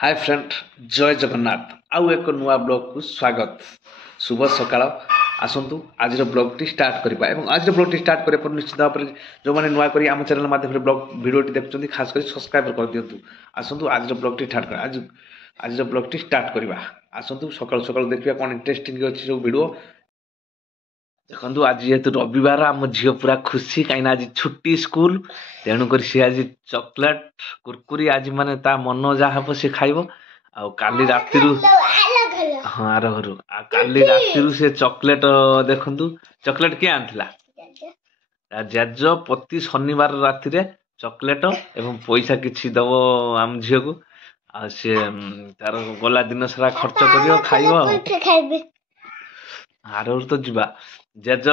hi friend जय जगन्नाथ आउ एक नुआ ब्लॉग को स्वागत शुभ सकाळ आसतु आज ब्लॉग टी स्टार्ट करवा और आज ब्लॉग टी स्टार्ट करने निश्चित भाव में जो मैंने नुआ कर आम चैनल माध्यम ब्लॉग वीडियो देखते खास कर सब्सक्राइब कर दिंतु आसतु आज ब्लॉग टी स्टार्ट कर आज ब्लॉग टी स्टार्ट करवा आसतु सकाल सकाल देखिए कौन इंटरेस्टिंग अच्छी सब वीडियो देखो आज जेहेतु रविवार आम झील पूरा खुशी कहीं आज छुट्टी स्कूल तेणुक सी आज चॉकलेट कुरकुरी आज माने ता मन जहाँ हम सी खाइब आली राति हाँ आर घर काली राति से चॉकलेट देखु चॉकलेट किए आंला जेज प्रति शनिवार राति रे चॉकलेट एवं पैसा किसी दब आम झील को सी तार गला दिन सारा खर्च कर खाइब आर तो जीवा जेज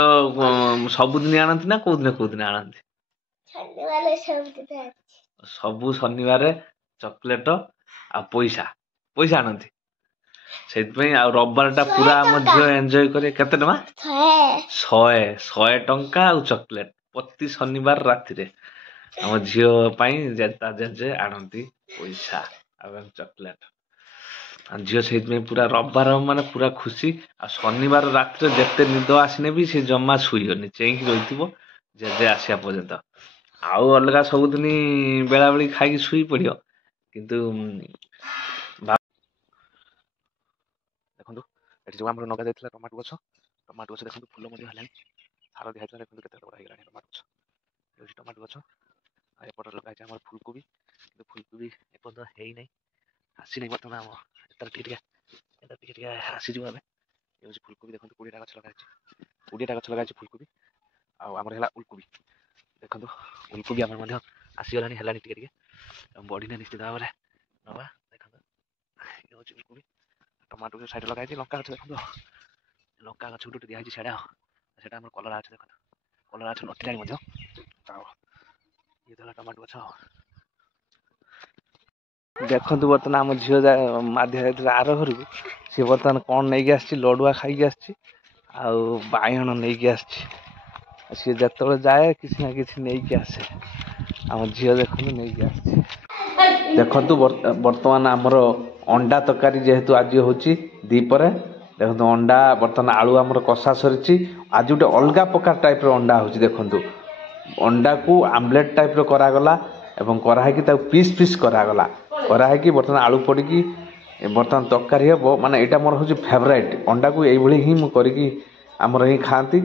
सबुदिन आनती ना कौदिन आनती सबु शनिवार चॉकलेट आ पैसा पैसा आनती से रविवार टा पूरा आम झील एंजॉय करे केते टका 100 टंका आ चॉकलेट प्रति शनिवार राति रे आम झील जेजे आनती पैसा आ चॉकलेट झील से पूरा रविवार माने पूरा खुशी आ शनिवार राति जिते निद आसने भी से जमा शुईनि चेक रही जेजे आसा पर्यंत आउ अलग सबुदिन बेला बेली खाई शुई पड़ो किंतु देखो ये जो आम नगा जाता टमाटो गछ देखो फूल सार दिखाई देखो के टमाटो गछ एपट लगे फुलकोबी फुलकोबी एपर्तन है नहीं आसी नहीं बर्तमान आम आसीज ये फुलकोबी देखो 20टा गछ लगा फुलकोबी आमर है उलकोबी देखो उलकोबी आम आसीगला टे बढ़ी निश्चित भाव में नवा देखो ये उलकोबी टमाटो जो साइड लगा लंका गछ देखो लंका गछ गोटे दिखाई सीढ़ा से कलरा अच्छे देखो कलरा गछ नटिला ये टमाटो गछ देखु बर्तमान आम झील माध्य आर घर को सी बर्तमान कौन नहीं आसी लडुआ खाई आईगण नहीं सी जो जाए किसी ना कि नहीं आसे आम झील देखो नहीं आसी देखु बर्तमान आमर अंडा तरकारी जेहेतु आज हूँ दीपर देखो अंडा बर्तमान आलू आमर कषा सरी आज गोटे अलग प्रकार टाइप अंडा हूँ देखु अंडा को आमलेट टाइप करागला एवं कराई पीस पीस करागला कराई बर्तमान आलू पड़ी बर्तमान तरकारी हे माने यहाँ मोर हूँ फेवराइट अंडा को यही ही मुझे आमर ही खाती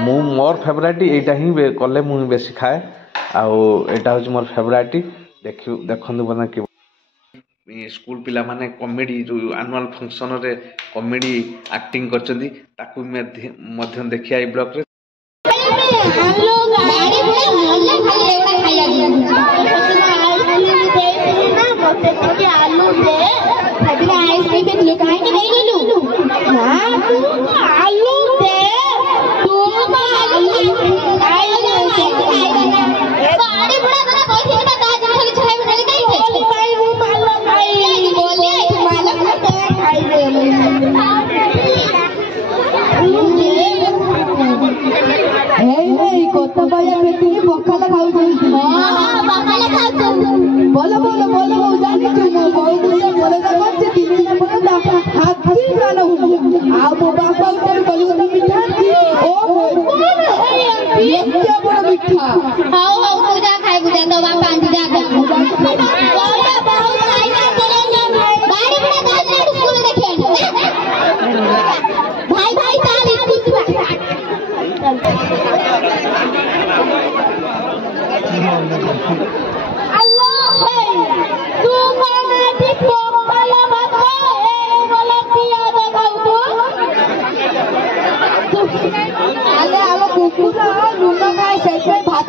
मोर फेवराइट यहाँ ही कले मुझे बेसी खाए आटा हूँ मोर फेवराइट देखु बना कि स्कूल पिला माने कॉमेडी जो एनुअल फंक्शन रे कॉमेडी एक्टिंग कर देखिए ये ब्लॉग रे आलू दे आइसक्रीम दे कहीं नहीं गलू आलू दे बोलो बोलो बोलो जानी चुनो बोलो बोलो करते 3 दिन पर हाथी गाना आ वो बाबा ऊपर बोलो तो मीठा ओ ये क्या बड़ा मीठा हां हां पूजा खाए पूजा तो बाबा आंटी जा बोलो बहुत खाई ना चले गाड़ी बड़ा गाड़ी स्कूल देखे भाई भाई चल स्कूल भात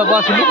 बाबू आसिलु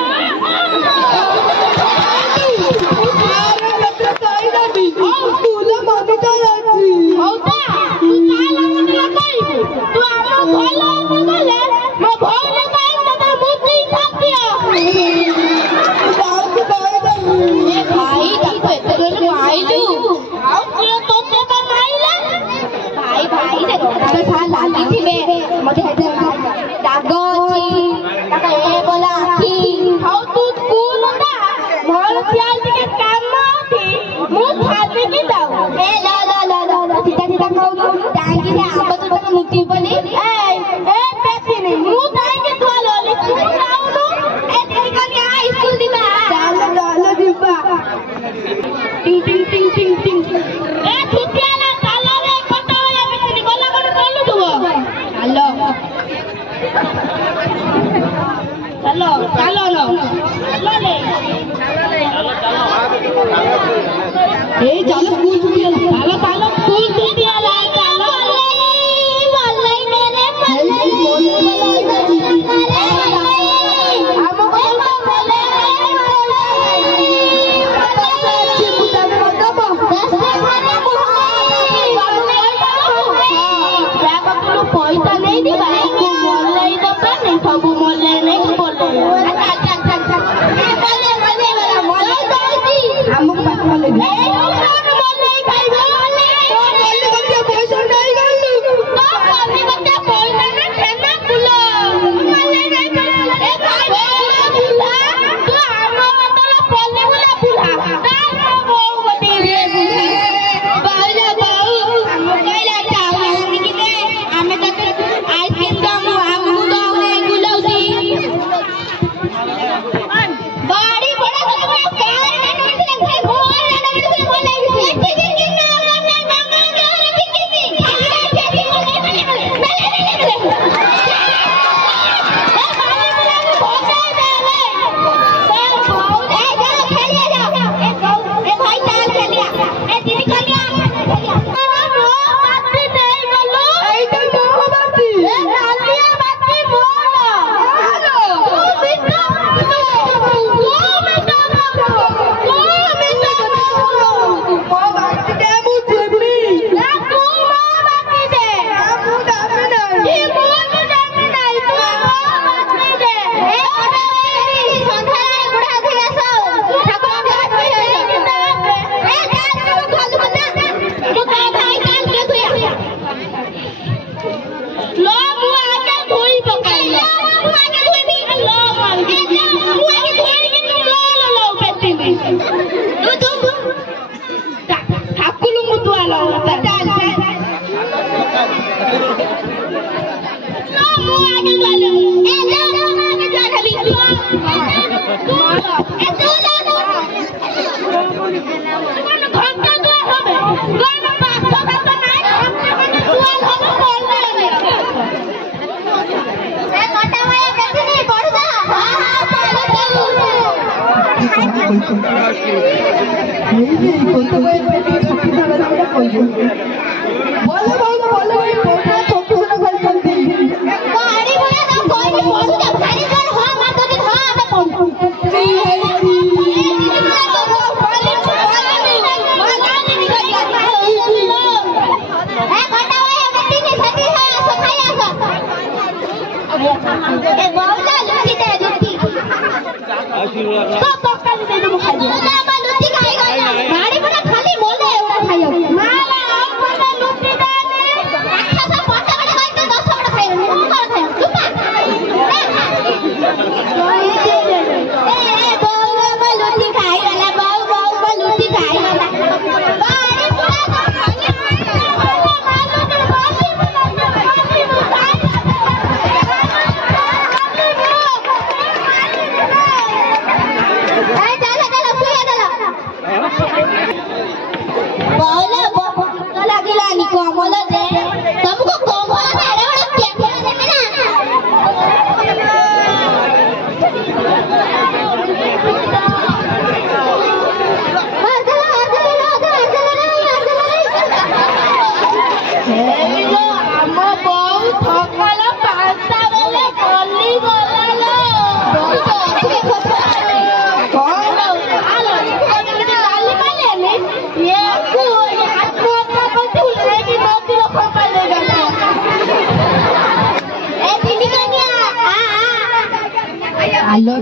ଚାଲ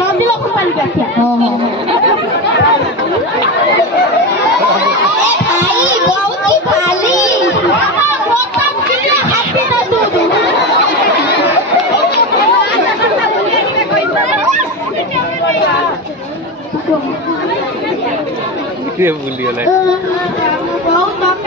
ନଦୀ ଲୋକ ପାଲିକି ଆସିବା ବହୁତ ଖାଲି କିଏ ଭୁଲିଗଲା ବହୁତ